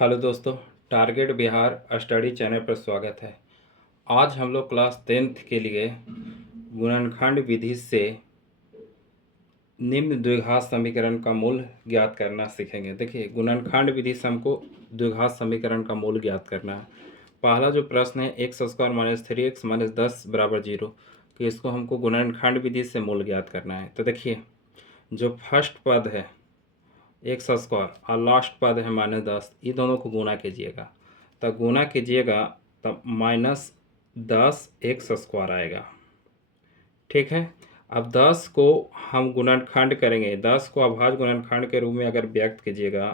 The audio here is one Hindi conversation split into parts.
हेलो दोस्तों, टारगेट बिहार स्टडी चैनल पर स्वागत है। आज हम लोग क्लास 10th के लिए गुणनखंड विधि से निम्न द्विघात समीकरण का मूल ज्ञात करना सीखेंगे। देखिए, गुणनखंड विधि से हमको द्विघात समीकरण का मूल ज्ञात करना है। पहला जो प्रश्न है x square minus 3x minus 10 बराबर 0, कि इसको हमको गुणनखंड विधि से मूल ज्ञात करना है। तो देखिए, जो फर्स्ट पद है एक्स स्क्वायर और लास्ट पद है माइनस 10, ये दोनों को गुणा कीजिएगा। तो गुणा कीजिएगा तब माइनस 10 एक्स स्क्वायर आएगा। ठीक है। अब 10 को हम गुणनखंड करेंगे, 10 को अभाज्य गुणनखंड के रूप में अगर व्यक्त कीजिएगा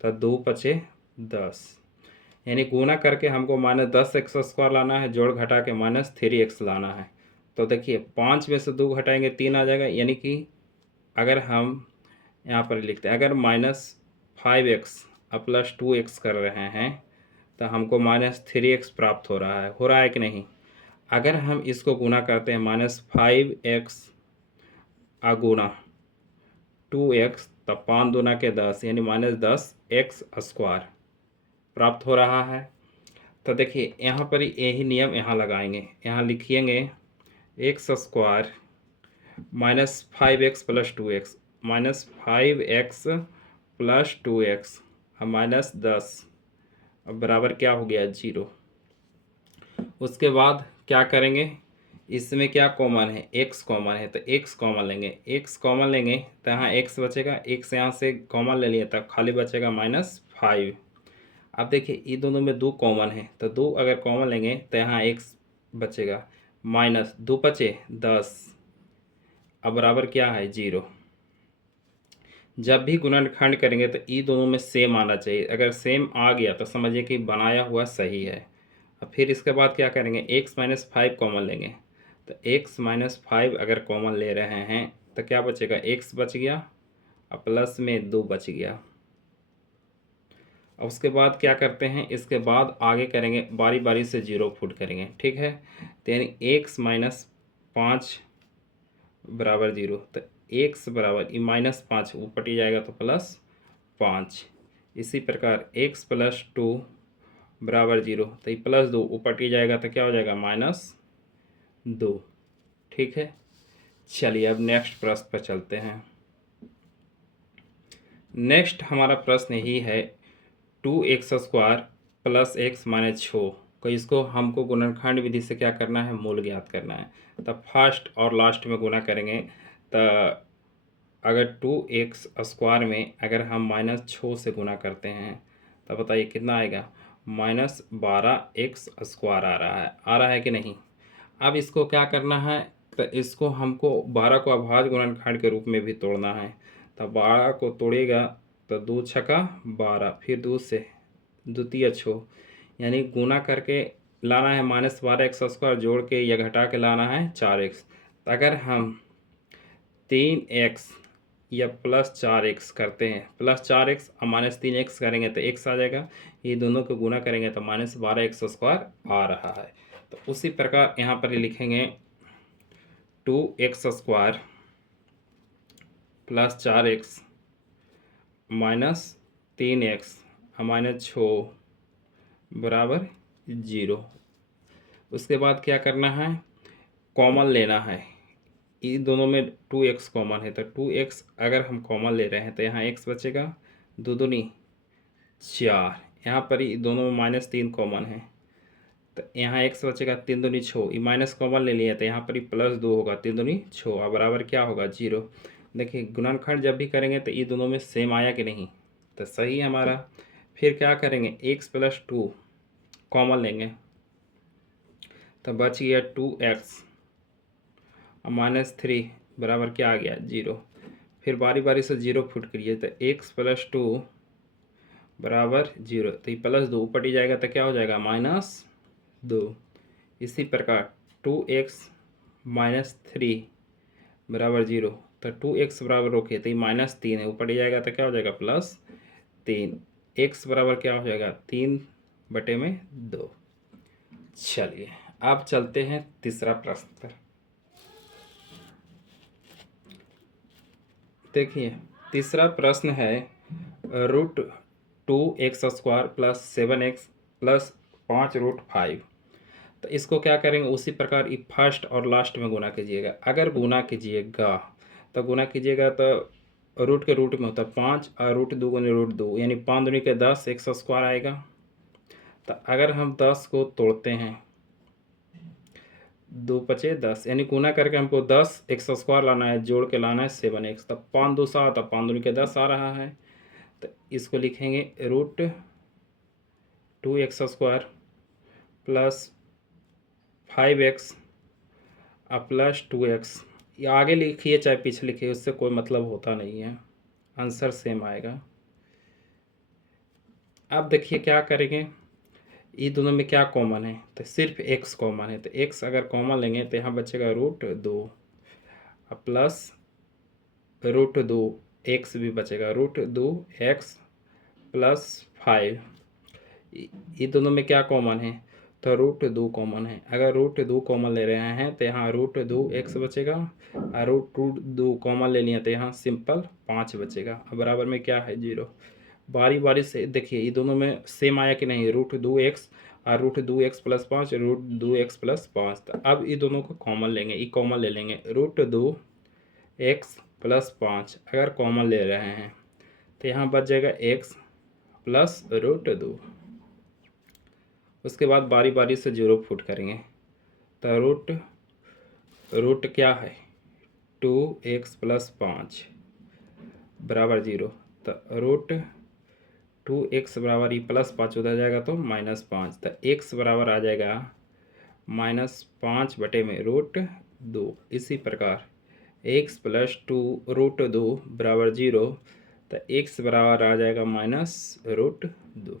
तो 2 पचे 10, यानी गुणा करके हमको माइनस 10 एक्स स्क्वायर लाना है, जोड़ घटा के माइनस 3x लाना है। तो देखिए, 5 में से 2 घटाएंगे 3 आ जाएगा, यानी कि अगर हम यहाँ पर लिखते हैं, अगर -5x और +2x कर रहे हैं तो हमको -3x प्राप्त हो रहा है कि नहीं। अगर हम इसको गुणा करते हैं -5x गुणा 2x, तब 5 दूना के 10, यानी -10x स्क्वायर प्राप्त हो रहा है। तो देखिए, यहाँ पर यही नियम यहाँ लगाएंगे, यहाँ लिखिएंगे x square -5x + 2x -5x + 2x -10 बराबर क्या हो गया 0। उसके बाद क्या करेंगे, इसमें क्या कॉमन है, x कॉमन है, तो x कॉमन लेंगे, x कॉमन लेंगे तो यहाँ x बचेगा, x यहाँ से कॉमन ले लिए तब खाली बचेगा -5। अब देखिए, ये दोनों में 2 कॉमन है, तो 2 अगर कॉमन लेंगे तो यहाँ x बचेगा, -2 पचे 10, अब बराबर क्या है 0। जब भी गुणनखंड करेंगे तो ये दोनों में सेम आना चाहिए, अगर सेम आ गया तो समझिए कि बनाया हुआ सही है। अब फिर इसके बाद क्या करेंगे, x - 5 कॉमन लेंगे, तो x - 5 अगर कॉमन ले रहे हैं तो क्या बचेगा, x बच गया और प्लस में 2 बच गया। अब उसके बाद क्या करते हैं, इसके बाद आगे करेंगे बारी बारी से 0 फुट करेंगे। ठीक है, तो यानी x - 5 बराबर 0, तो x बराबर ये -5 ऊपर ही जाएगा तो +5। इसी प्रकार x + 2 बराबर 0, तो ये +2 ऊपर ही जाएगा तो क्या हो जाएगा -2। ठीक है, चलिए अब नेक्स्ट प्रश्न पर चलते हैं। नेक्स्ट हमारा प्रश्न यही है 2x² + x - 6, तो इसको हमको गुणनखंड विधि से क्या करना है, मूल ज्ञात करना है। तब फर्स्ट और लास्ट में गुणा करेंगे, तो अगर 2x² में अगर हम -6 से गुणा करते हैं तो बताइए कितना आएगा, -12x² आ रहा है कि नहीं। अब इसको क्या करना है, तो इसको हमको 12 को अभाज्य गुणनखंड के रूप में भी तोड़ना है। तो 12 को तोड़ेगा तो 2 छक्का 12, फिर 2 से द्वितीय छो, यानी गुना करके लाना है -12x² जोड़ के या घटा के लाना है 4x। तो अगर हम 3x या +4x करते हैं, +4x और -3x करेंगे तो x आ जाएगा, ये दोनों को गुना करेंगे तो -12x² आ रहा है। तो उसी प्रकार यहाँ पर लिखेंगे 2x² + 4x -3x -6 बराबर 0। उसके बाद क्या करना है, कॉमन लेना है, इन दोनों में 2x कॉमन है, तो 2x अगर हम कॉमन ले रहे हैं तो यहाँ x बचेगा, 2 दूनी 4, यहाँ पर ही दोनों में -3 कॉमन है तो यहाँ x बचेगा, 3 दूनी 6, ये माइनस कॉमन ले लिया तो यहाँ पर ही +2 होगा, 3 दूनी 6 और बराबर क्या होगा 0। देखिए, गुणनखंड जब भी करेंगे तो ये दोनों में सेम आया कि नहीं, तो सही है हमारा। फिर क्या करेंगे, x + 2 कॉमन लेंगे तो बच गया 2x -3 बराबर क्या आ गया 0। फिर बारी बारी से 0 फुट करिए, तो x + 2 बराबर 0, तो ये +2 ऊपर ही जाएगा तो क्या हो जाएगा -2। इसी प्रकार 2x - 3 बराबर 0, तो 2x बराबर रोके तो ये -3 है, ऊपर ही जाएगा तो क्या हो जाएगा +3। x बराबर क्या हो जाएगा 3/2। चलिए अब चलते हैं तीसरा प्रश्न पर। देखिए, तीसरा प्रश्न है 2x² प्लस 7x प्लस 5√5। तो इसको क्या करेंगे, उसी प्रकार ये फर्स्ट और लास्ट में गुना कीजिएगा। अगर गुना कीजिएगा तो रूट के रूट में होता है 5 और √2 यानी 5 दूनी के 10 x² आएगा। तो अगर हम 10 को तोड़ते हैं, 2 पचे 10 यानी गुना करके हमको 10 x² लाना है, जोड़ के लाना है 7x। तब 5 2 7, तब 5 दूनी के 10 आ रहा है। तो इसको लिखेंगे √2x² plus 5x plus 2x। ये आगे लिखिए चाहे पीछे लिखिए, उससे कोई मतलब होता नहीं है, आंसर सेम आएगा। अब देखिए क्या करेंगे, ये दोनों में क्या कॉमन है, तो सिर्फ x कॉमन है। तो x अगर कॉमन लेंगे तो यहाँ बचेगा √2 प्लस √2, x भी बचेगा √2x प्लस 5। ये दोनों में क्या कॉमन है, तो √2 कॉमन है। अगर √2 कॉमन ले रहे हैं तो यहाँ √2x बचेगा, और √2 कॉमन ले लिया तो यहाँ सिंपल 5 बचेगा। अब बराबर में क्या है 0। बारी बारी से देखिए ये दोनों में सेम आया कि नहीं, √2x और √2x प्लस 5, √2x प्लस 5। तो अब ये दोनों को कॉमन लेंगे, ये कॉमन ले लेंगे, √2x प्लस 5 अगर कॉमन ले रहे हैं तो यहाँ बच जाएगा x प्लस √2। उसके बाद बारी बारी से 0 फुट करेंगे। तो रूट क्या है 2x प्लस 5 बराबर 0। तो √2x बराबर, ये प्लस 5 उधर जाएगा तो -5। तो x बराबर आ जाएगा -5 बटे में √2। इसी प्रकार x प्लस 2√2 बराबर 0। तो x बराबर आ जाएगा -√2।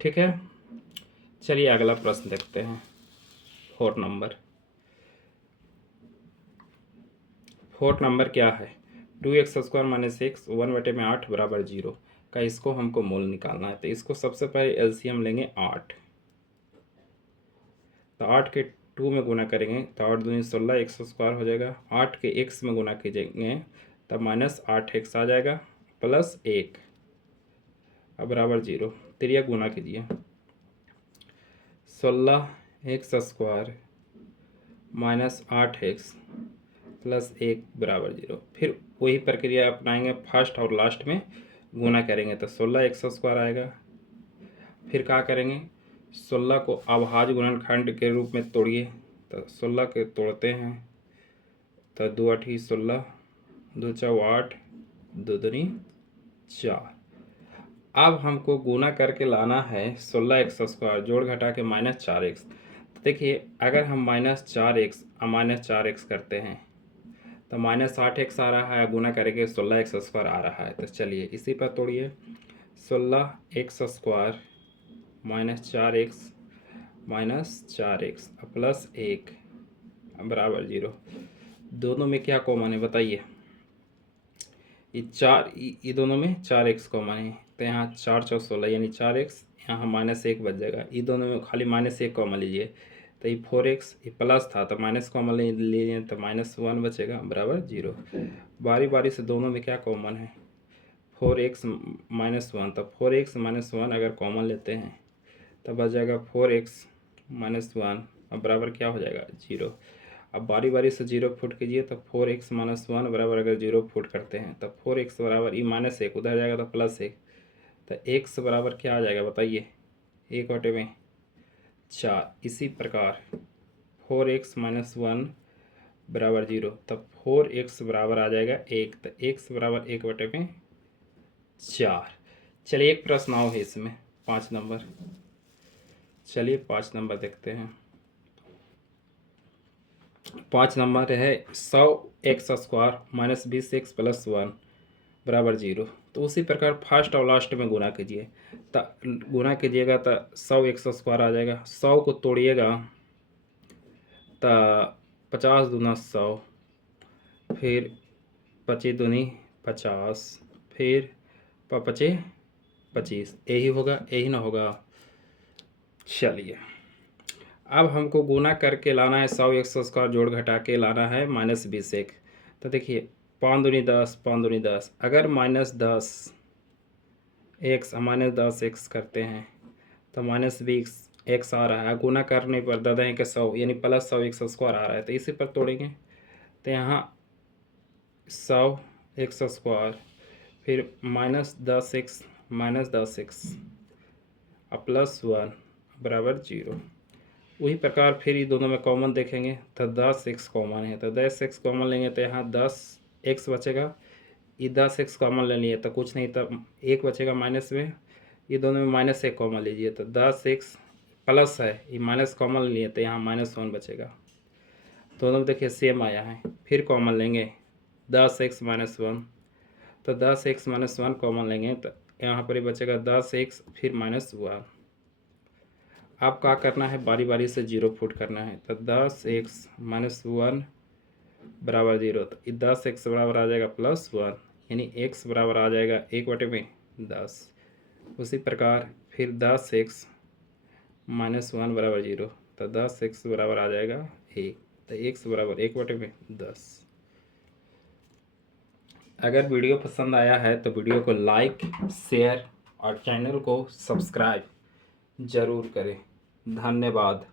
ठीक है, चलिए अगला प्रश्न देखते हैं। 4 नंबर क्या है, 2x² माइनस x 1 बटे में 8 बराबर 0 का इसको हमको मूल निकालना है। तो इसको सबसे पहले एलसीएम लेंगे 8। तो 8 के 2 में गुना करेंगे तो 8 दूनी 16 x² हो जाएगा। 8 के x में गुना कीजिएंगे तब -8x आ जाएगा प्लस 1 अब बराबर 0। तिरिया गुना कीजिए, 16x² माइनस 8x प्लस 1 बराबर 0। फिर वही प्रक्रिया अपनाएंगे, फर्स्ट और लास्ट में गुना करेंगे तो 16x² आएगा। फिर क्या करेंगे, 16 को अभाज्य गुणनखंड के रूप में तोड़िए। तो 16 के तोड़ते हैं तो 2 8 16, 2 4 8, 2 दूनी 4। अब हमको गुना करके लाना है 16x² जोड़ घटा के -4x। तो देखिए अगर हम -4x और -4x करते हैं तो -8x आ रहा है, गुना करके 16x² आ रहा है। तो चलिए इसी पर तोड़िए, 16x² -4x प्लस 1 बराबर 0। दोनों में क्या कॉमन है बताइए, ये दोनों में 4x कॉमन है। तो यहाँ 4 4 16 यानी 4x, यहाँ -1 बच जाएगा। ये दोनों में खाली -1 कॉमन लीजिए। तो ये 4x, ये प्लस था तो माइनस कॉमन ले लीजिए तो -1 बचेगा बराबर 0। बारी बारी से दोनों में क्या कॉमन है, 4x -1। तो 4x -1 अगर कॉमन लेते हैं तब बच जाएगा 4x -1 अब बराबर क्या हो जाएगा 0। अब बारी बारी से 0 फुट कीजिए तो 4x -1 बराबर अगर 0 फुट करते हैं तब 4x बराबर ये -1 उधर जाएगा तो +1। तो x बराबर क्या आ जाएगा बताइए, 1 बटे में 4। इसी प्रकार 4x -1 बराबर 0, तब 4x बराबर आ जाएगा 1। तो x बराबर 1 बटे में 4। चलिए एक प्रश्न आओ है इसमें 5 नंबर। चलिए 5 नंबर देखते हैं। 5 नंबर है 100x² माइनस 20x प्लस 1 बराबर 0। तो उसी प्रकार फर्स्ट और लास्ट में गुना कीजिए। तो गुना कीजिएगा तो 100x² आ जाएगा। 100 को तोड़िएगा तो 50 दूना 100, फिर 25 दूनी 50, फिर 25 25, यही होगा, यही ना होगा। चलिए अब हमको गुना करके लाना है 100x² जोड़ घटा के लाना है -20x। तो देखिए 5 दूनी 10, 5 दूनी 10, अगर -10 एक्स माइनस 10 एक्स करते हैं तो -20 एक्स आ रहा है। गुना करने पर 10 के 100 यानी +100 एक्स स्क्वायर आ रहा है, तो इसी पर तोड़ेंगे। तो यहाँ 100 एक्स स्क्वायर, फिर -10 एक्स +1 बराबर 0। वही प्रकार फिर ये दोनों में कॉमन देखेंगे तो 10 एक्स कॉमन है, तो 10 एक्स कॉमन लेंगे तो यहाँ 10 एक्स बचेगा। ये 10 एक्स कॉमन ले लिए तो कुछ नहीं, तब एक बचेगा माइनस में। ये दोनों में -1 कॉमन लीजिए तो 10 एक्स प्लस है, ये माइनस कॉमन लिए तो यहाँ -1 बचेगा। दोनों देखिए सेम आया है। फिर कॉमन लेंगे 10 एक्स -1, तो 10 एक्स -1 कॉमन लेंगे तो यहाँ पर ही बचेगा 10 एक्स फिर -1। अब क्या करना है, बारी बारी से 0 फुट करना है। तो 10 एक्स -1 बराबर 0, तो 10 एक्स बराबर आ जाएगा +1, यानी एक्स बराबर आ जाएगा 1/10। उसी प्रकार फिर 10 एक्स -1 बराबर 0, तो 10 एक्स बराबर आ जाएगा 1, तो एक्स बराबर 1/10। अगर वीडियो पसंद आया है तो वीडियो को लाइक, शेयर और चैनल को सब्सक्राइब ज़रूर करें। धन्यवाद।